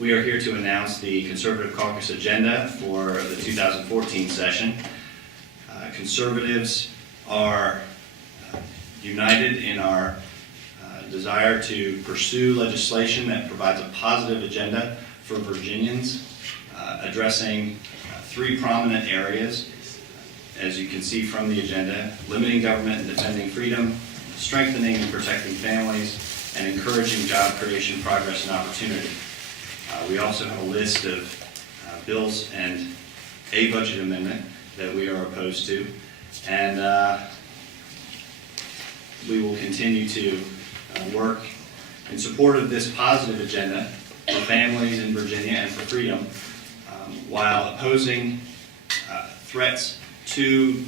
We are here to announce the Conservative Caucus agenda for the 2014 session. Conservatives are united in our desire to pursue legislation that provides a positive agenda for Virginians, addressing three prominent areas, as you can see from the agenda: limiting government and defending freedom, strengthening and protecting families, and encouraging job creation, progress, and opportunity. We also have a list of bills and a budget amendment that we are opposed to, and we will continue to work in support of this positive agenda for families in Virginia and for freedom, while opposing threats to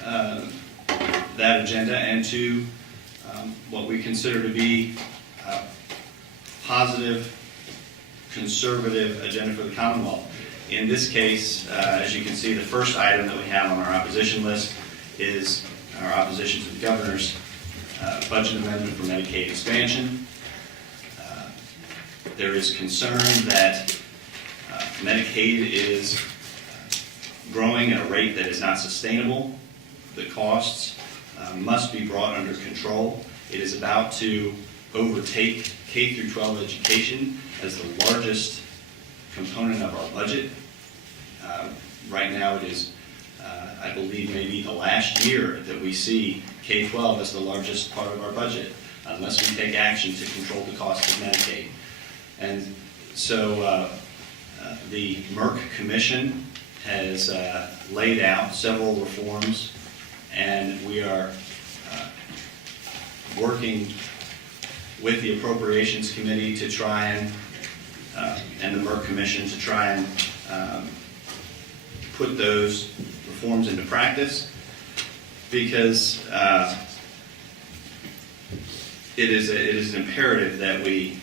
that agenda and to what we consider to be positive, conservative agenda for the Commonwealth. In this case, as you can see, the first item that we have on our opposition list is our opposition to the governor's budget amendment for Medicaid expansion. There is concern that Medicaid is growing at a rate that is not sustainable. The costs must be brought under control. It is about to overtake K through 12 education as the largest component of our budget. Right now it is, I believe, maybe the last year that we see K-12 as the largest part of our budget, unless we take action to control the cost of Medicaid. And so the Merck Commission has laid out several reforms, and we are working with the Appropriations Committee to try and the Merck Commission to try and put those reforms into practice, because it is imperative that we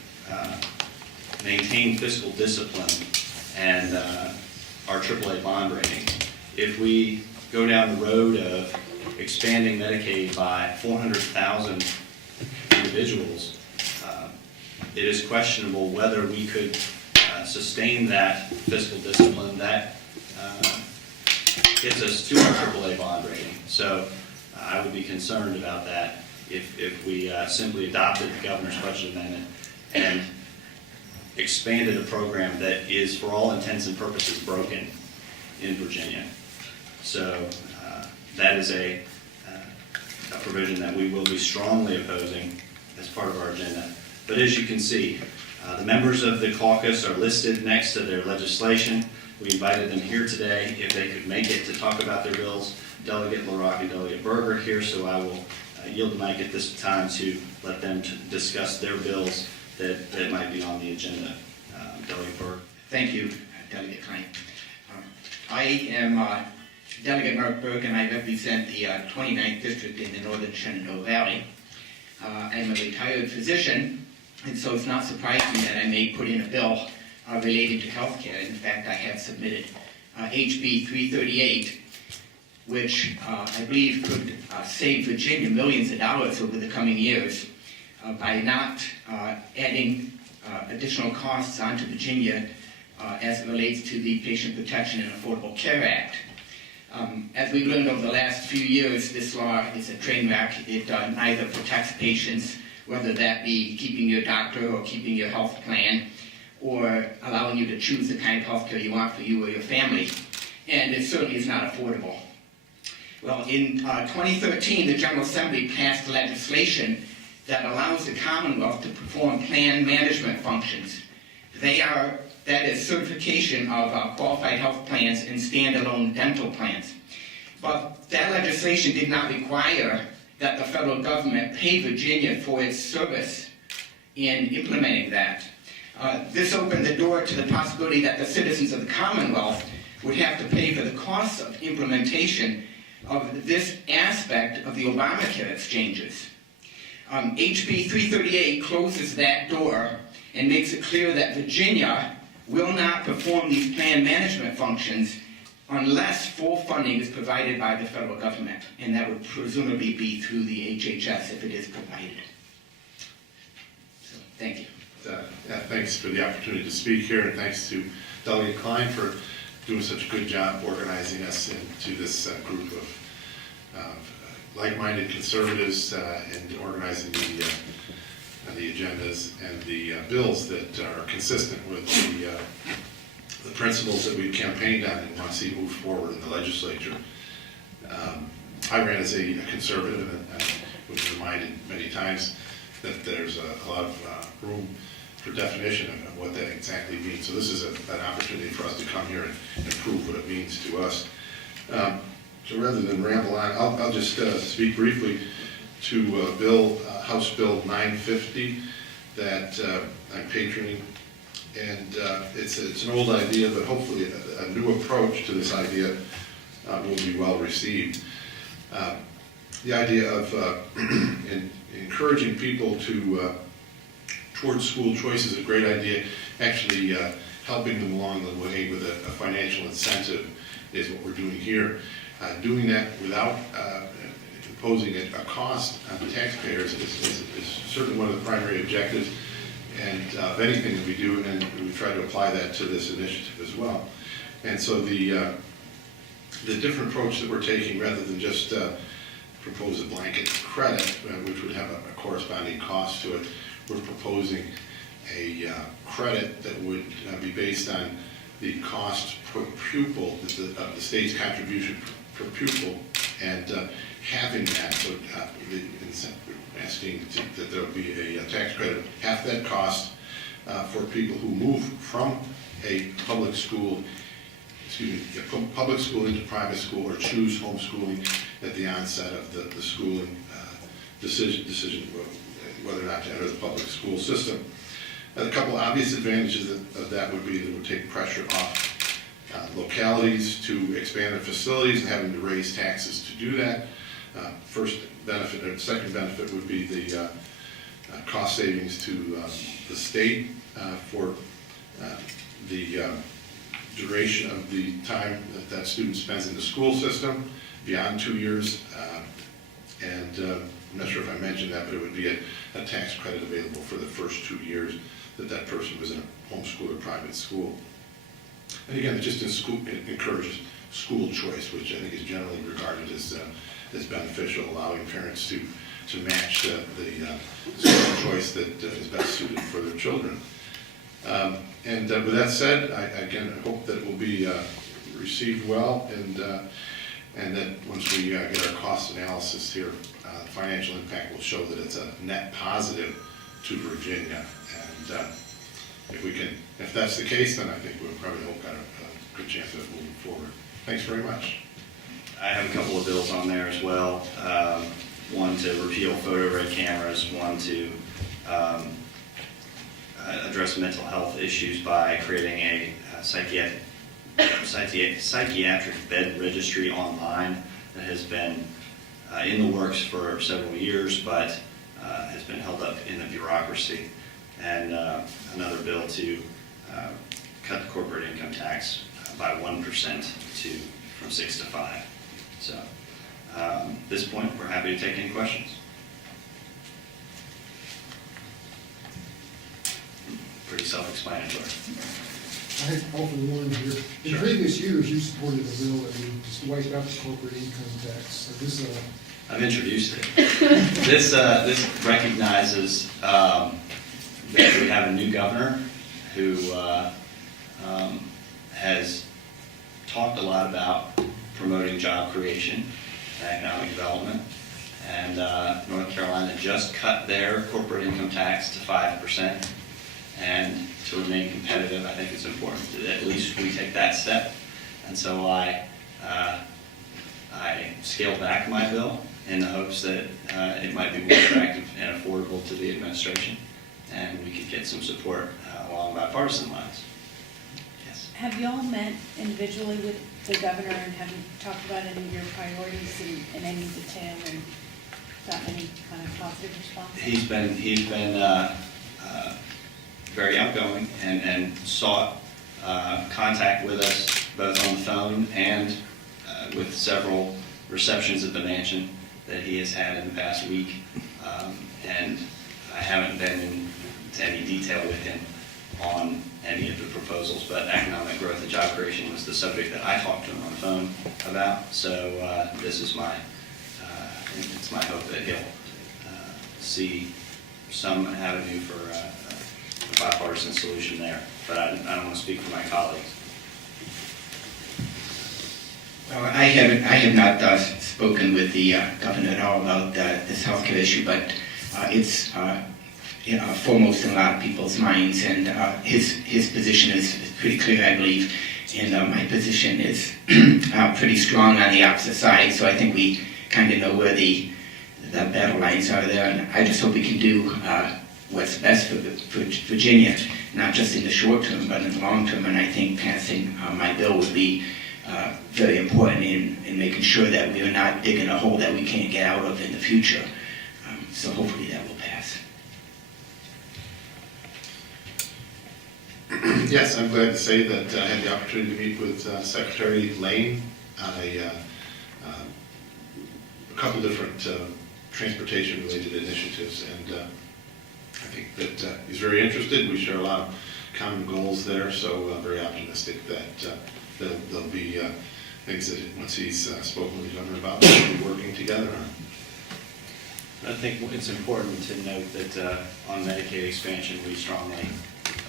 maintain fiscal discipline and our AAA bond rating. If we go down the road of expanding Medicaid by 400,000 individuals, it is questionable whether we could sustain that fiscal discipline that gets us to our AAA bond rating. So I would be concerned about that if we simply adopted the governor's budget amendment and expanded a program that is, for all intents and purposes, broken in Virginia. So that is a provision that we will be strongly opposing as part of our agenda. But as you can see, the members of the caucus are listed next to their legislation. We invited them here today if they could make it to talk about their bills. Delegate LaRocque and Delegate Berger here, so I will yield the mic at this time to let them discuss their bills that might be on the agenda. Delegate Berger. Thank you, Delegate Klein. I am Delegate Mark Berg, and I represent the 29th District in the Northern Shenandoah Valley. I'm a retired physician, and so it's not surprising that I may put in a bill related to health care. In fact, I have submitted HB 338, which I believe could save Virginia millions of dollars over the coming years by not adding additional costs onto Virginia as it relates to the Patient Protection and Affordable Care Act. As we've learned over the last few years, this law is a train wreck. It neither protects patients, whether that be keeping your doctor or keeping your health plan, or allowing you to choose the kind of health care you want for you or your family, and it certainly is not affordable. Well, in 2013, the General Assembly passed legislation that allows the Commonwealth to perform plan management functions. That is certification of qualified health plans and standalone dental plans. But that legislation did not require that the federal government pay Virginia for its service in implementing that. This opened the door to the possibility that the citizens of the Commonwealth would have to pay for the costs of implementation of this aspect of the Obamacare exchanges. HB 338 closes that door and makes it clear that Virginia will not perform these plan management functions unless full funding is provided by the federal government, and that would presumably be through the HHS if it is provided. So, thank you. thanks for the opportunity to speak here, and thanks to Delegate Klein for doing such a good job organizing us into this group of like-minded conservatives and organizing the agendas and the bills that are consistent with the principles that we've campaigned on and want to see move forward in the legislature. I ran as a conservative and was reminded many times that there's a lot of room for definition of what that exactly means. So this is an opportunity for us to come here and prove what it means to us. So rather than ramble on, I'll just speak briefly to House Bill 950 that I'm patroning. And it's an old idea, but hopefully a new approach to this idea will be well received. The idea of encouraging people towards school choice is a great idea. Actually, helping them along the way with a financial incentive is what we're doing here. Doing that without imposing a cost on the taxpayers is certainly one of the primary objectives and of anything that we do, and we try to apply that to this initiative as well. And so the different approach that we're taking, rather than just propose a blanket credit, which would have a corresponding cost to it, we're proposing a credit that would be based on the cost per pupil, of the state's contribution per pupil, and having that, so asking that there will be a tax credit, half that cost for people who move from a public school into private school or choose homeschooling at the onset of the schooling decision whether or not to enter the public school system. A couple obvious advantages of that would be that it would take pressure off localities to expand their facilities and having to raise taxes to do that. First benefit, or second benefit would be the cost savings to the state for the duration of the time that student spends in the school system, beyond 2 years. I'm not sure if I mentioned that, but it would be a tax credit available for the first 2 years that person was in a homeschool or private school. And again, it just encourages school choice, which I think is generally regarded as beneficial, allowing parents to match the school choice that is best suited for their children. With that said, I hope that it will be received well, and that once we get our cost analysis here, the financial impact will show that it's a net positive to Virginia. And if that's the case, then I think we'll probably hope got a good chance of moving forward. Thanks very much. I have a couple of bills on there as well. One to repeal photo array cameras, one to address mental health issues by creating a psychiatric bed registry online that has been in the works for several years, but has been held up in the bureaucracy. And another bill to cut the corporate income tax by 1% from 6 to 5. So at this point, we're happy to take any questions. Pretty self-explanatory. I offer one here. In Sure. previous years, you supported a bill that would just wipe out the corporate income tax. So this, I've introduced it. This recognizes that we have a new governor who has talked a lot about promoting job creation and economic development. And North Carolina just cut their corporate income tax to 5%. And to remain competitive, I think it's important that at least we take that step. And so I scaled back my bill in the hopes that it might be more attractive and affordable to the administration, and we could get some support along bipartisan lines. Yes. Have you all met individually with the governor, and have you talked about any of your priorities in any detail and gotten any kind of positive response? He's been very outgoing and sought contact with us both on the phone and with several receptions at the mansion that he has had in the past week. And I haven't been into any detail with him on any of the proposals, but economic growth and job creation was the subject that I talked to him on the phone about. So this is it's my hope that he'll see some avenue for a bipartisan solution there. But I don't want to speak for my colleagues. Well, I have not spoken with the governor at all about this healthcare issue, but it's foremost in a lot of people's minds, and his position is pretty clear, I believe, and my position is pretty strong on the opposite side, so I think we kind of know where the battle lines are there, and I just hope we can do what's best for Virginia, not just in the short term, but in the long term, and I think passing my bill would be very important in making sure that we are not digging a hole that we can't get out of in the future. So hopefully that will pass. Yes, I'm glad to say that I had the opportunity to meet with Secretary Lane on a couple different transportation-related initiatives, and I think that he's very interested. We share a lot of common goals there, so very optimistic that there'll be things that once he's spoken with the governor about, we'll be working together on. I think it's important to note that on Medicaid expansion, we strongly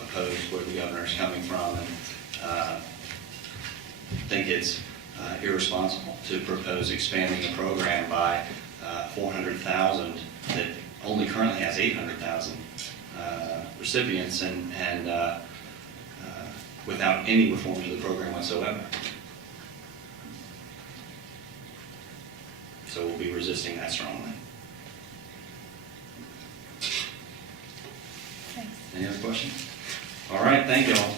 oppose where the governor is coming from, and think it's irresponsible to propose expanding the program by 400,000 that only currently has 800,000 recipients, and without any reform to the program whatsoever. So we'll be resisting that strongly. Thanks. Any other questions? All right, thank you all.